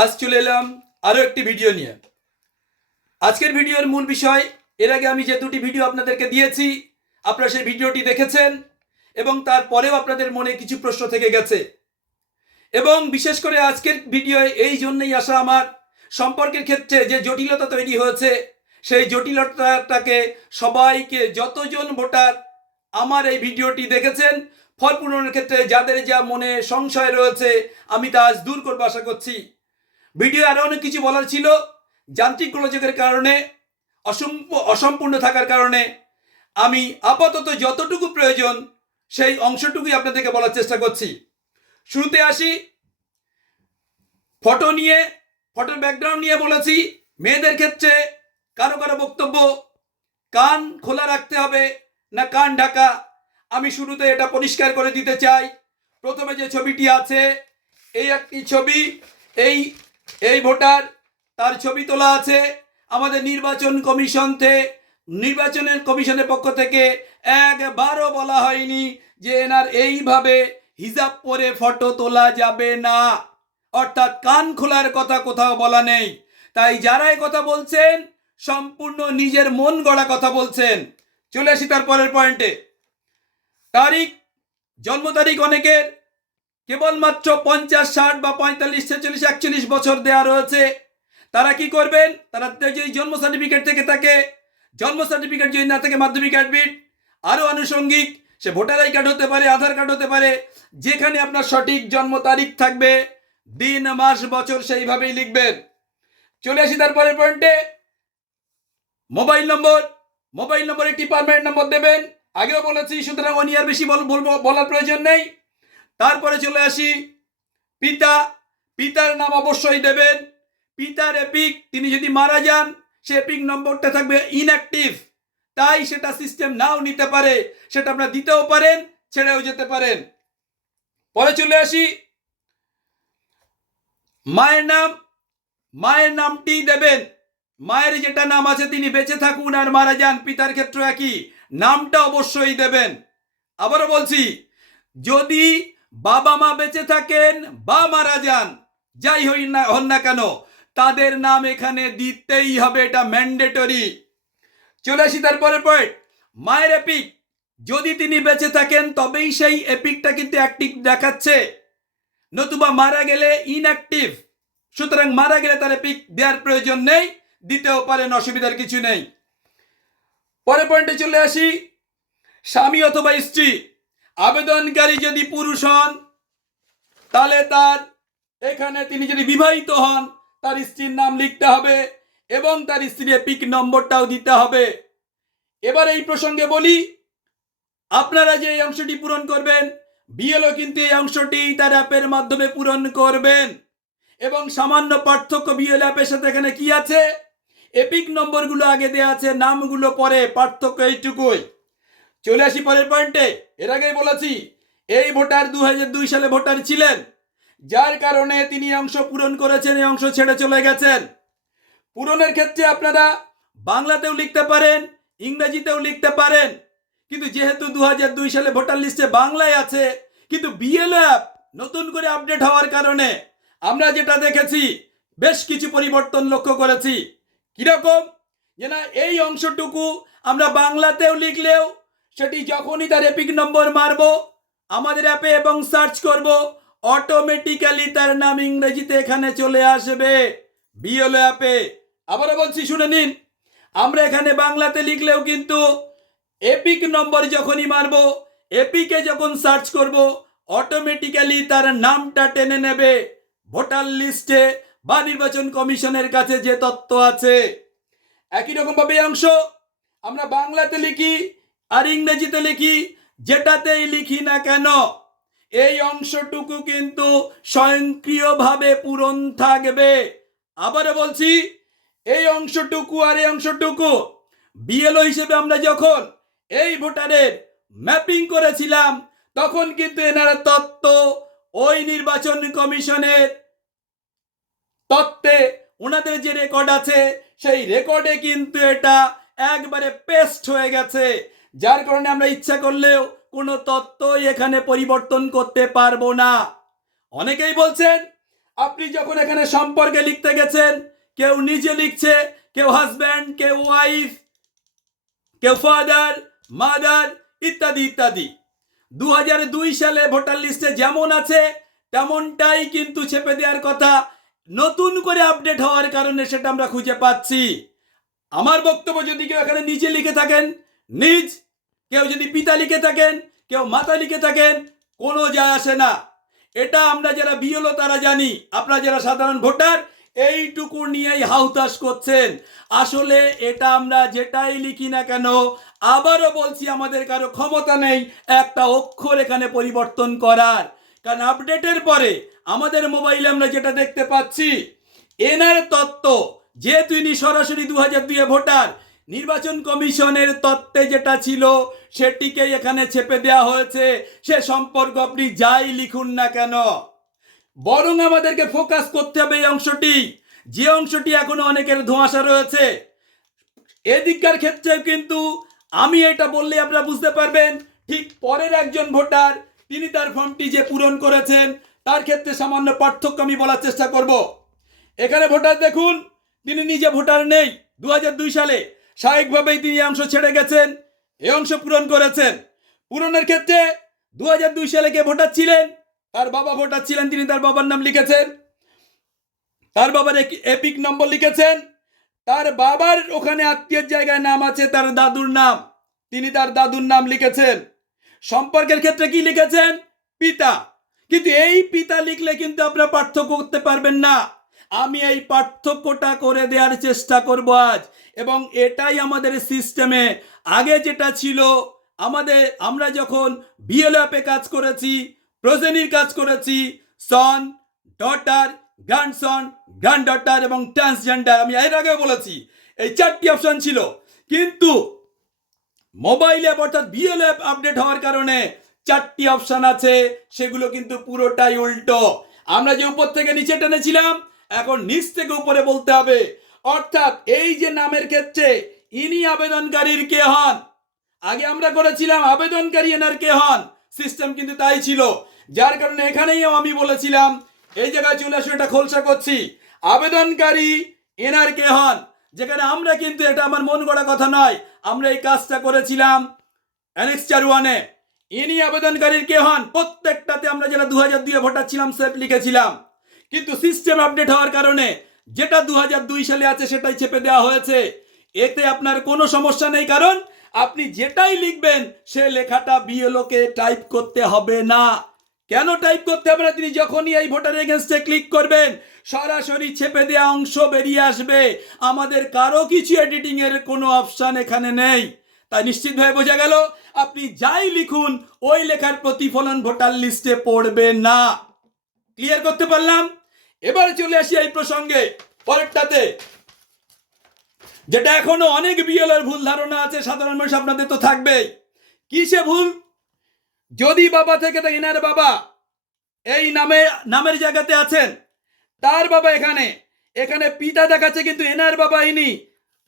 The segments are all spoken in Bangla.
আজ চলে এলাম আরও একটি ভিডিও নিয়ে। আজকের ভিডিওর মূল বিষয়, এর আগে আমি যে দুটি ভিডিও আপনাদেরকে দিয়েছি আপনারা সেই ভিডিওটি দেখেছেন এবং তারপরেও আপনাদের মনে কিছু প্রশ্ন থেকে গেছে। এবং বিশেষ করে আজকের ভিডিও এই জন্যই আসা, আমার সম্পর্কের ক্ষেত্রে যে জটিলতা তৈরি হয়েছে সেই জটিলতাটাকে সবাইকে, যতজন ভোটার আমার এই ভিডিওটি দেখেছেন, ফল পূরণের ক্ষেত্রে যাদের যা মনে সংশয় রয়েছে আমি তা আজ দূর করবো আশা করছি। ভিডিও আরও অনেক কিছু বলার ছিল, যান্ত্রিক গোলযোগের কারণে, অসম্পূর্ণ থাকার কারণে আমি আপাতত যতটুকু প্রয়োজন সেই অংশটুকুই আপনাদেরকে বলার চেষ্টা করছি। শুরুতে আসি ফটোর ব্যাকগ্রাউন্ড নিয়ে বলেছি। মেয়েদের ক্ষেত্রে কারো কারো বক্তব্য কান খোলা রাখতে হবে না কান ঢাকা, আমি শুরুতে এটা পরিষ্কার করে দিতে চাই। প্রথমে যে ছবিটি আছে, এই একটি ছবি, এই ভোটার, তার ছবি তোলা আছে। আমাদের নির্বাচনের কমিশনের পক্ষ থেকে একবারও বলা হয়নি যে এনার এইভাবে হিজাব পরে ফটো তোলা যাবে না, অর্থাৎ কান খোলার কথা কোথাও বলা নেই। তাই যারা এই কথা বলছেন সম্পূর্ণ নিজের মন গড়া কথা বলছেন। চলে আসি তার পরের পয়েন্টে। জন্ম তারিখ অনেকের কেবলমাত্র 50, 60 বা 45, 46, 41 বছর দেওয়া রয়েছে। তারা কি করবেন? তারা যদি জন্ম সার্টিফিকেট থেকে থাকে, জন্ম সার্টিফিকেট যদি না থাকে, মাধ্যমিক অ্যাডমিট, আরও আনুষঙ্গিক, সে ভোটার আই কার্ড হতে পারে, আধার কার্ড হতে পারে, যেখানে আপনার সঠিক জন্ম তারিখ থাকবে, দিন মাস বছর সেইভাবেই লিখবেন। চলে আসি তারপরের পয়েন্টে। মোবাইল নম্বর একটি পার্মানেন্ট নম্বর দেবেন, আগেও বলেছি, সুতরাং আর বেশি বলার প্রয়োজন নেই। তারপরে চলে আসি পিতার নাম অবশ্যই দেবেন। পিতার এপিক, তিনি যদি মারা যান সে এপিক নম্বরটা থাকবে ইনঅ্যাক্টিভ, তাই সেটা সিস্টেম নাও নিতে পারে, সেটা আপনারা দিতেও পারেন, ছেড়েও যেতে পারেন। পরে চলে আসি মায়ের নামটি দেবেন। মায়ের যেটা নাম আছে, তিনি বেঁচে থাকুন আর মারা যান, পিতার ক্ষেত্রে একই, নামটা অবশ্যই দেবেন। আবারও বলছি, যদি বাবা মা বেঁচে থাকেন বা মারা যান, যাই হন না কেন, তাদের নাম এখানে দিতেই হবে, এটা ম্যান্ডেটরি। চলে আসি তারপরে পয়েন্ট, মায়ের এপিক, যদি তিনি বেঁচে থাকেন তবেই সেই এপিকটা কিন্তু অ্যাক্টিভ দেখাচ্ছে, নতুবা মারা গেলে ইনঅ্যাক্টিভ। সুতরাং মারা গেলে তার এপিক দেওয়ার প্রয়োজন নেই, দিতেও পারেন, অসুবিধার কিছু নেই। পরের পয়েন্টে চলে আসি, স্বামী অথবা স্ত্রী, আবেদনকারী যদি পুরুষ হন তাহলে তার এখানে, তিনি যদি বিবাহিত হন তার স্ত্রীর নাম লিখতে হবে এবং তার স্ত্রীর এপিক নম্বরটাও দিতে হবে। এবার এই প্রসঙ্গে বলি, আপনারা যে এই অংশটি পূরণ করবেন, বিএলও কিন্তু এই অংশটি তার অ্যাপের মাধ্যমে পূরণ করবেন। এবং সামান্য পার্থক্য বিএলও অ্যাপের সাথে এখানে কি আছে, এপিক নম্বরগুলো আগে দেওয়া আছে, নামগুলো পরে, পার্থক্য এইটুকুই। চলে আসি পরের পয়েন্টে। এর আগেই বলেছি, এই ভোটার 2002 সালে ভোটার ছিলেন, যার কারণে তিনি অংশ পূরণ করেছেন, এই অংশ ছেড়ে চলে গেছেন। পূরণের ক্ষেত্রে আপনারা বাংলাতেও লিখতে পারেন, ইংরেজিতেও লিখতে পারেন, কিন্তু যেহেতু 2002 সালে ভোটার লিস্টে বাংলায় আছে, কিন্তু বিএলও অ্যাপ নতুন করে আপডেট হওয়ার কারণে আমরা যেটা দেখেছি, বেশ কিছু পরিবর্তন লক্ষ্য করেছি। কিরকম? যে না, এই অংশটুকু আমরা বাংলাতেও লিখলেও সেটি যখনই তার এপিক নম্বর মারব আমাদের অ্যাপে এবং সার্চ করব, অটোমেটিক্যালি তার নাম ইংরেজিতে এখানে চলে আসবে বিএলও অ্যাপে। আবারও বলছি, শুনে নিন, আমরা এখানে বাংলাতে লিখলেও কিন্তু এপিক নম্বর যখনই মারব, এপিকে যখন সার্চ করব, অটোমেটিক্যালি তার নামটা টেনে নেবে ভোটার লিস্টে বা নির্বাচন কমিশনের কাছে যে তথ্য আছে। একই রকম ভাবে অংশ আমরা বাংলাতে লিখি আর ইংরেজিতে লিখি, যেটাতেই লিখি না কেন, এই অংশটুকু কিন্তু স্বয়ংক্রিয়ভাবে পূরণ থাকবে। আবারও বলছি, এই অংশটুকু আর এই অংশটুকু বিএলও হিসেবে আমরা যখন এই ভোটারের ম্যাপিং করেছিলাম, তখন কিন্তু এনারা তথ্য ওই নির্বাচন কমিশনের তথ্যে, ওনাদের যে রেকর্ড আছে সেই রেকর্ডে কিন্তু এটা একবারে পেস্ট হয়ে গেছে, যার কারণে আমরা ইচ্ছা করলেও কোনো তথ্যই এখানে পরিবর্তন করতে পারবো না। অনেকেই বলছেন আপনি যখন এখানে সম্পর্কে লিখতে গেছেন, কেউ নিজে লিখছে, কেউ হাজব্যান্ড, কেউ ওয়াইফ, কেউ ফাদার, মাদার, ইত্যাদি ইত্যাদি। 2002 সালে ভোটার লিস্টে যেমন আছে তেমনটাই কিন্তু ছেপে দেওয়ার কথা, নতুন করে আপডেট হওয়ার কারণে সেটা আমরা খুঁজে পাচ্ছি। আমার বক্তব্য, যদি কেউ এখানে নিজে লিখে থাকেন নিজ, কেউ যদি পিতা লিখে থাকেন, কেউ মাতা লিখে থাকেন, কোনো যায় আসে না। এটা আমরা যারা বিএলও তারা জানি, আপনারা যারা সাধারণ ভোটার এইটুকু নিয়েই হাউতাশ করছেন। আসলে এটা আমরা যেটাই লিখি না কেন, আবারও বলছি, আমাদের কারো ক্ষমতা নেই একটা অক্ষর এখানে পরিবর্তন করার। কারণ আপডেটের পরে আমাদের মোবাইলে আমরা যেটা দেখতে পাচ্ছি, এনার তত্ত্ব যেহেতু ইনি সরাসরি 2002 ভোটার, নির্বাচন কমিশনের তত্ত্বে যেটা ছিল সেটিকেই এখানে ছেপে দেওয়া হয়েছে। সে সম্পর্ক আপনি যাই লিখুন না কেন, বরং আমাদেরকে ফোকাস করতে হবে এই অংশটি, যে অংশটি এখনো অনেকের ধোঁয়াশা রয়েছে। এদিককার ক্ষেত্রেও কিন্তু আমি এটা বললে আপনারা বুঝতে পারবেন, ঠিক পরের একজন ভোটার তিনি তার ফর্মটি যে পূরণ করেছেন তার ক্ষেত্রে সামান্য পার্থক্য আমি বলার চেষ্টা করব। এখানে ভোটার দেখুন, তিনি নিজে ভোটার নেই। 2002 সালে স্বাভাবিকভাবেই তিনি এই অংশ ছেড়ে গেছেন, এই অংশ পূরণ করেছেন। পূরণের ক্ষেত্রে 2002 সালে কে ভোটার ছিলেন? তার বাবা ভোটার ছিলেন, তিনি তার বাবার নাম লিখেছেন, তার বাবার এপিক নম্বর লিখেছেন, তার বাবার ওখানে আত্মীয়ের জায়গায় নাম আছে তার দাদুর নাম, তিনি তার দাদুর নাম লিখেছেন। সম্পর্কের ক্ষেত্রে কি লিখেছেন? পিতা। কিন্তু এই পিতা লিখলে কিন্তু আপনারা পার্থক্য করতে পারবেন না। আমি এই পার্থক্যটা করে দেওয়ার চেষ্টা করব আজ, এবং এটাই আমাদের সিস্টেমে আগে যেটা ছিল, আমরা যখন বিএলও অ্যাপে কাজ করেছি, প্রজেনির কাজ করেছি, সন, ডটার, গ্র্যান্ডসন, গ্র্যান্ডডটার এবং ট্রান্সজেন্ডার, আমি এর আগেও বলেছি এই 4টি অপশন ছিল। কিন্তু মোবাইল অ্যাপ অর্থাৎ বিএলও অ্যাপ আপডেট হওয়ার কারণে 4টি অপশন আছে, সেগুলো কিন্তু পুরোটাই উল্টো। আমরা যে উপর থেকে নিচে টেনেছিলাম, এখন নিচ থেকে উপরে বলতে হবে। অর্থাৎ এই যে নামের ক্ষেত্রে ইনি আবেদনকারীর কে হন, আগে আমরা করেছিলাম আবেদনকারী এনার কে হন, সিস্টেম কিন্তু তাই ছিল। যার কারণে এখানেও আমি বলেছিলাম, এই জায়গায় চলে আসলে এটা খোলসা করছি, আবেদনকারী এনার কে হন, যেখানে আমরা কিন্তু, এটা আমার মন গড়া কথা নয়, আমরা এই কাজটা করেছিলাম অ্যানেক্সচার 1-এ। ইনি আবেদনকারীর কে হন, প্রত্যেকটাতে আমরা যারা 2002 ভোটার ছিলাম সেট লিখেছিলাম। কিন্তু সিস্টেম আপডেট হওয়ার কারণে যেটা 2002 সালে আছে সেটাই চেপে দেওয়া হয়েছে। এতে আপনার কোনো সমস্যা নেই, কারণ আপনি যেটাই লিখবেন সে লেখাটা বিএলওকে টাইপ করতে হবে না। কেন টাইপ করতে হবে না? তিনি যখনই এই ভোটার এগেনস্টে ক্লিক করবেন সরাসরি ছেপে দেওয়া অংশ বেরিয়ে আসবে। আমাদের কারো কিছু এডিটিং এর কোনো অপশন এখানে নেই। তাই নিশ্চিতভাবে বোঝা গেল, আপনি যাই লিখুন ওই লেখার প্রতিফলন ভোটার লিস্টে পড়বে না। ক্লিয়ার করতে পারলাম? এবারে চলে আসি এই প্রসঙ্গে পরেরটাতে, যেটা এখনো অনেক বিএলওর ভুল ধারণা আছে, সাধারণ মানুষ আপনাদের তো থাকবেই। কিসে ভুল? যদি বাবা থেকে থাকে, এনার বাবা এই নামের জায়গাতে আছেন, তার বাবা এখানে পিতা দেখাচ্ছে, কিন্তু এনার বাবা ইনি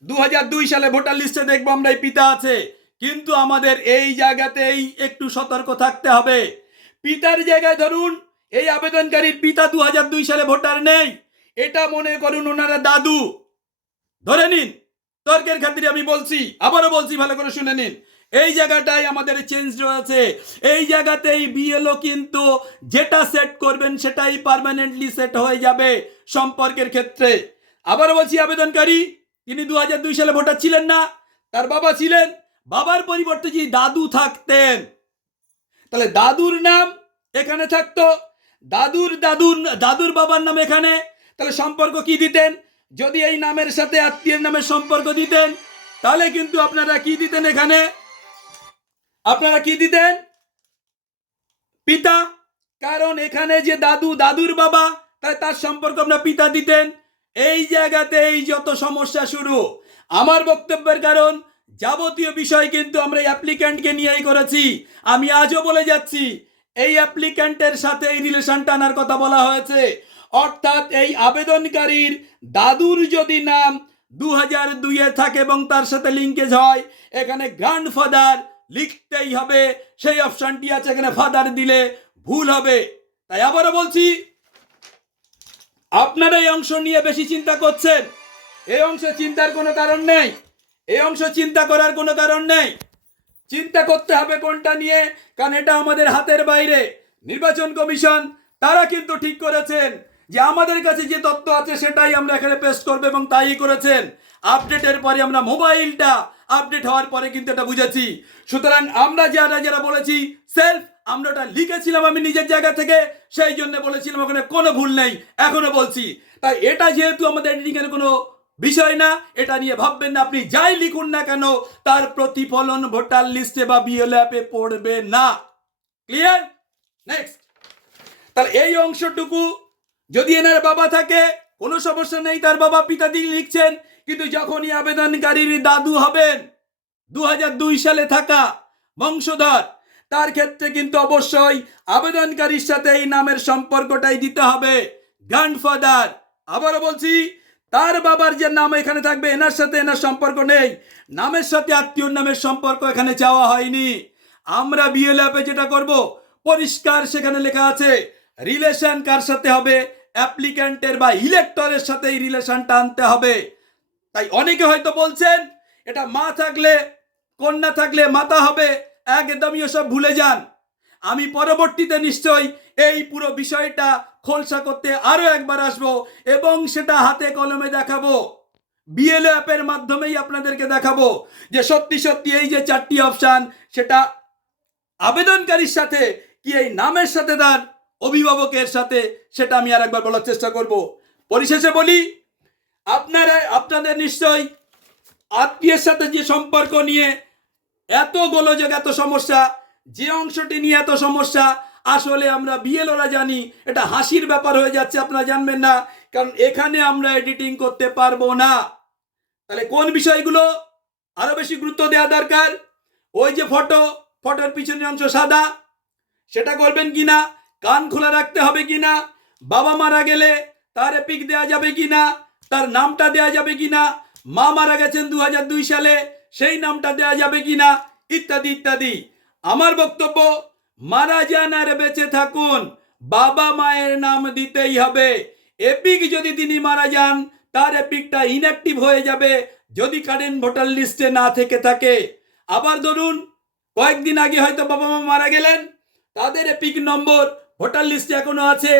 2002 সালে ভোটার লিস্টে দেখবো আমরা এই পিতা আছে। কিন্তু আমাদের এই জায়গাতেই একটু সতর্ক থাকতে হবে। পিতার জায়গায় ধরুন এই আবেদনকারীর পিতা 2002 সালে ভোটার নেই, এটা মনে করুন ওনারা দাদু, ধরে নিন, তর্কের খাতিরে আমি বলছি, আবারও বলছি, ভালো করে শুনে নিন। এই জায়গাটাই আমাদের চেঞ্জ রয়েছে। এই জায়গাতেই বিএলও কিন্তু যেটা সেট করবেন সেটাই পার্মানেন্টলি সেট হয়ে যাবে সম্পর্কের ক্ষেত্রে। আবারও বলছি, আবেদনকারী তিনি 2002 সালে ভোটার ছিলেন না, তার বাবা ছিলেন। বাবার পরিবর্তে যদি দাদু থাকতেন, তাহলে দাদুর নাম এখানে থাকতো, দাদুর বাবার নাম এখানে, তাহলে সম্পর্ক কি দিতেন? যদি এই নামের সাথে আত্মীয়ের নামের সম্পর্ক দিতেন, তাহলে কিন্তু আপনারা কি দিতেন? এখানে আপনারা কি দিতেন? পিতা। কারণ এখানে যে দাদুর বাবা, তাই তার সম্পর্ক আপনারা পিতা দিতেন। এই জায়গাতে এই যত সমস্যা শুরু। আমার বক্তব্যের কারণ যাবতীয় বিষয় কিন্তু আমরা অ্যাপ্লিক্যান্টকে নিয়েই করেছি। আমি আজও বলে যাচ্ছি, এই অ্যাপ্লিক্যান্টের সাথে এই রিলেশনটা আনার কথা বলা হয়েছে। অর্থাৎ এই আবেদনকারীর দাদুর যদি নাম 2002-এ থাকে এবং তার সাথে লিঙ্কেজ হয়, এখানে গ্র্যান্ডফাদার লিখতেই হবে। সেই অপশনটি আছে, এখানে ফাদার দিলে ভুল হবে। তাই আবারও বলছি, আপনারা এই অংশ নিয়ে বেশি চিন্তা করছেন। এই অংশে চিন্তার কোনো কারণ নেই। এই অংশ চিন্তা করার কোনো কারণ নেই। চিন্তা করতে হবে কোনটা নিয়ে, কারণ এটা আমাদের হাতের বাইরে। নির্বাচন কমিশন তারা কিন্তু ঠিক করেছেন যে আমাদের কাছে যে তথ্য আছে সেটাই আমরা এখানে পেস্ট করবো, এবং তাই করেছেন। আপডেটের পরে আমরা মোবাইলটা আপডেট হওয়ার পরে কিন্তু এটা বুঝেছি। সুতরাং আমরা যারা বলেছি সেলফ, আমরা ওটা লিখেছিলাম আমি নিজের জায়গা থেকে, সেই জন্য বলেছিলাম, ওখানে কোনো ভুল নেই, এখনো বলছি। তাই এটা যেহেতু আমাদের এডিটিং এর কোনো বিষয় না, এটা নিয়ে ভাববেন না। আপনি যাই লিখুন না কেন তার প্রতিফলন ভোটার লিস্টে বা বিএলও অ্যাপে পড়বে না। ক্লিয়ার? নেক্সট। তাহলে এই অংশটুকু যদি এনার বাবা থাকে কোনো সমস্যা নেই, তার বাবা পিতাদি লিখছেন। কিন্তু যখনই আবেদনকারীর দাদু হবেন 2002 সালে থাকা বংশধর, তার ক্ষেত্রে কিন্তু অবশ্যই আবেদনকারীর সাথে এই নামের সম্পর্কটাই দিতে হবে, গ্র্যান্ডফাদার। আবারও বলছি, তার বাবার যে নাম এখানে থাকবে এনার সাথে এনার সম্পর্ক নেই, নামের সাথে আত্মীয়র নামের সম্পর্ক এখানে চাওয়া হয়নি। আমরা বিএলও অ্যাপে যেটা করব, পরিষ্কার সেখানে লেখা আছে রিলেশন কার সাথে হবে, অ্যাপ্লিক্যান্টের বা ইলেক্টরের সাথে এই রিলেশনটা আনতে হবে। তাই অনেকে হয়তো বলছেন এটা মা থাকলে কন্যা থাকলে মাতা হবে, একদমই ওসব ভুলে যান। আমি পরবর্তীতে নিশ্চয়ই এই পুরো বিষয়টা খোলসা করতে আরো একবার আসব, এবং সেটা হাতে কলমে দেখাবো, বিএলও অ্যাপের মাধ্যমেই আপনাদেরকে দেখাবো যে সত্যি সত্যি এই যে 4টি অপশান, সেটা আবেদনকারীর সাথে কি এই নামের সাথে তার অভিভাবকের সাথে, সেটা আমি আর একবার বলার চেষ্টা করব। পরিশেষে বলি, আপনাদের নিশ্চয়ই আত্মীয়ের সাথে যে সম্পর্ক নিয়ে এত গোলযোগ, এত সমস্যা, যে অংশটি নিয়ে এত সমস্যা, আসলে আমরা বিএলওরা জানি এটা হাসির ব্যাপার হয়ে যাচ্ছে, আপনারা জানবেন না, কারণ এখানে আমরা এডিটিং করতে পারবো না। তাহলে কোন বিষয়গুলো আরো বেশি গুরুত্ব দেওয়া দরকার? ওই যে ফটোর পিছনের অংশ সাদা, সেটা করবেন কিনা, কান খোলা রাখতে হবে কিনা, বাবা মারা গেলে তার এপিক দেওয়া যাবে কিনা, তার নামটা দেওয়া যাবে কিনা, মা মারা গেছেন 2002 সালে সেই নামটা দেওয়া যাবে কিনা, ইত্যাদি ইত্যাদি। আমার বক্তব্য, মারা যান আর বেঁচে থাকুন, বাবা মায়ের নাম দিতেই হবে। এপিক যদি তিনি মারা যান, তার এপিকটা ইনঅ্যাক্টিভ হয়ে যাবে যদি কারেন্ট ভোটার লিস্টে না থেকে থাকে। আবার ধরুন কয়েকদিন আগে হয়তো বাবা মা মারা গেলেন, তাদের এপিক নম্বর ভোটার লিস্টে এখনো আছে,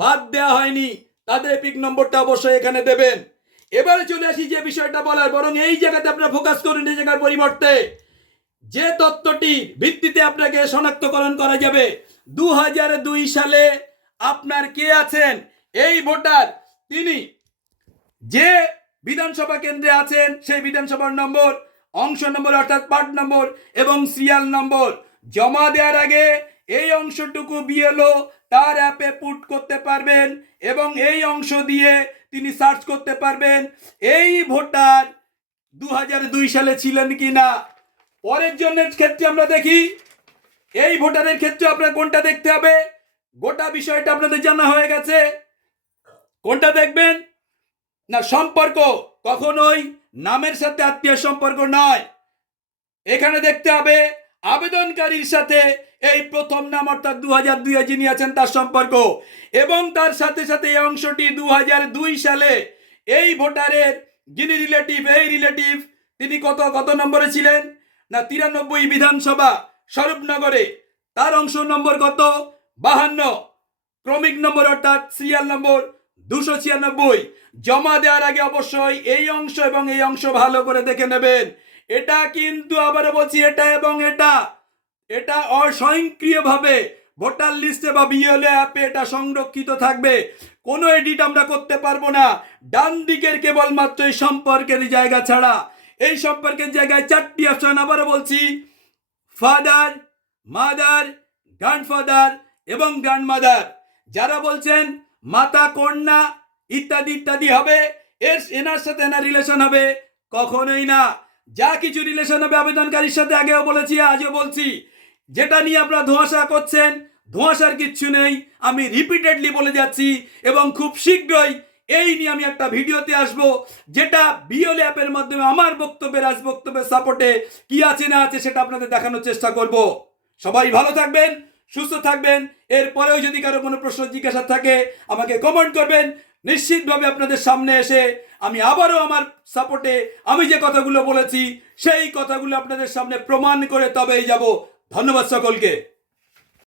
বাদ দেওয়া হয়নি, তাদের এপিক নম্বরটা অবশ্যই এখানে দেবেন। এবারে চলে আসি যে বিষয়টা বলার, বরং এই জায়গাতে আপনারা ফোকাস করুন, এই জায়গার পরিবর্তে যে তত্ত্বটি ভিত্তিতে আপনাকে শনাক্তকরণ করা যাবে 2002 সালে আপনার কে আছেন এই ভোটার, তিনি যে বিধানসভা কেন্দ্রে আছেন সেই বিধানসভার নম্বর, অংশ নম্বর অর্থাৎ পার্ট নম্বর এবং সিরিয়াল নম্বর জমা দেওয়ার আগে এই অংশটুকু বিএলও তার অ্যাপে পুট করতে পারবেন, এবং এই অংশ দিয়ে তিনি সার্চ করতে পারবেন এই ভোটার 2002 সালে ছিলেন কিনা। পরের জনের ক্ষেত্রে আমরা দেখি, এই ভোটারের ক্ষেত্রে আপনার কোনটা দেখতে হবে, গোটা বিষয়টা আপনাদের জানা হয়ে গেছে। কোনটা দেখবেন না, সম্পর্ক কখনোই নামের সাথে আত্মীয় সম্পর্ক নয়, এখানে দেখতে হবে আবেদনকারীর সাথে এই প্রথম নাম অর্থাৎ 2002 যিনি আছেন তার সম্পর্ক, এবং তার সাথে সাথে এই অংশটি 2002 সালে এই ভোটারের যিনি রিলেটিভ, এই রিলেটিভ তিনি কত নম্বরে ছিলেন না 93 বিধানসভা স্বরূপনগরে, তার অংশ নম্বর কত 52, ক্রমিক নম্বর অর্থাৎ সিরিয়াল নম্বর 296। জমা দেওয়ার আগে অবশ্যই এই অংশ এবং এই অংশ ভালো করে দেখে নেবেন। এটা কিন্তু আবারও বলছি, এটা এবং এটা অস্বয়ংক্রিয়ভাবে ভোটার লিস্টে বা বিএলও অ্যাপে এটা সংরক্ষিত থাকবে, কোনো এডিট আমরা করতে পারবো না। ডান দিকের কেবলমাত্র এই সম্পর্কের জায়গা ছাড়া, এই সম্পর্কের জায়গায় 4টি অপশন, আবারও বলছি, ফাদার, মাদার, গ্র্যান্ডফাদার এবং গ্র্যান্ডমাদার। যারা বলছেন মাতা কন্যা ইত্যাদি ইত্যাদি হবে, এনার সাথে এনার রিলেশন হবে, কখনোই না। যা কিছু রিলেশন হবে আবেদনকারীর সাথে, আগেও বলেছি আজও বলছি, যেটা নিয়ে আপনারা ধোঁয়াশা করছেন, ধোঁয়াশার কিচ্ছু নেই, আমি রিপিটেডলি বলে যাচ্ছি, এবং খুব শীঘ্রই এই নিয়ে আমি একটা ভিডিওতে আসব, যেটা বিএলও অ্যাপের মাধ্যমে আমার বক্তব্যের সাপোর্টে কি আছে না আছে সেটা আপনাদের দেখানোর চেষ্টা করব। সবাই ভালো থাকবেন, সুস্থ থাকবেন। এরপরেও যদি কারো কোনো প্রশ্ন জিজ্ঞাসা থাকে আমাকে কমেন্ট করবেন, নিশ্চিতভাবে আপনাদের সামনে এসে আমি আবারও আমার সাপোর্টে আমি যে কথাগুলো বলেছি সেই কথাগুলো আপনাদের সামনে প্রমাণ করে তবেই যাব। ধন্যবাদ সকলকে।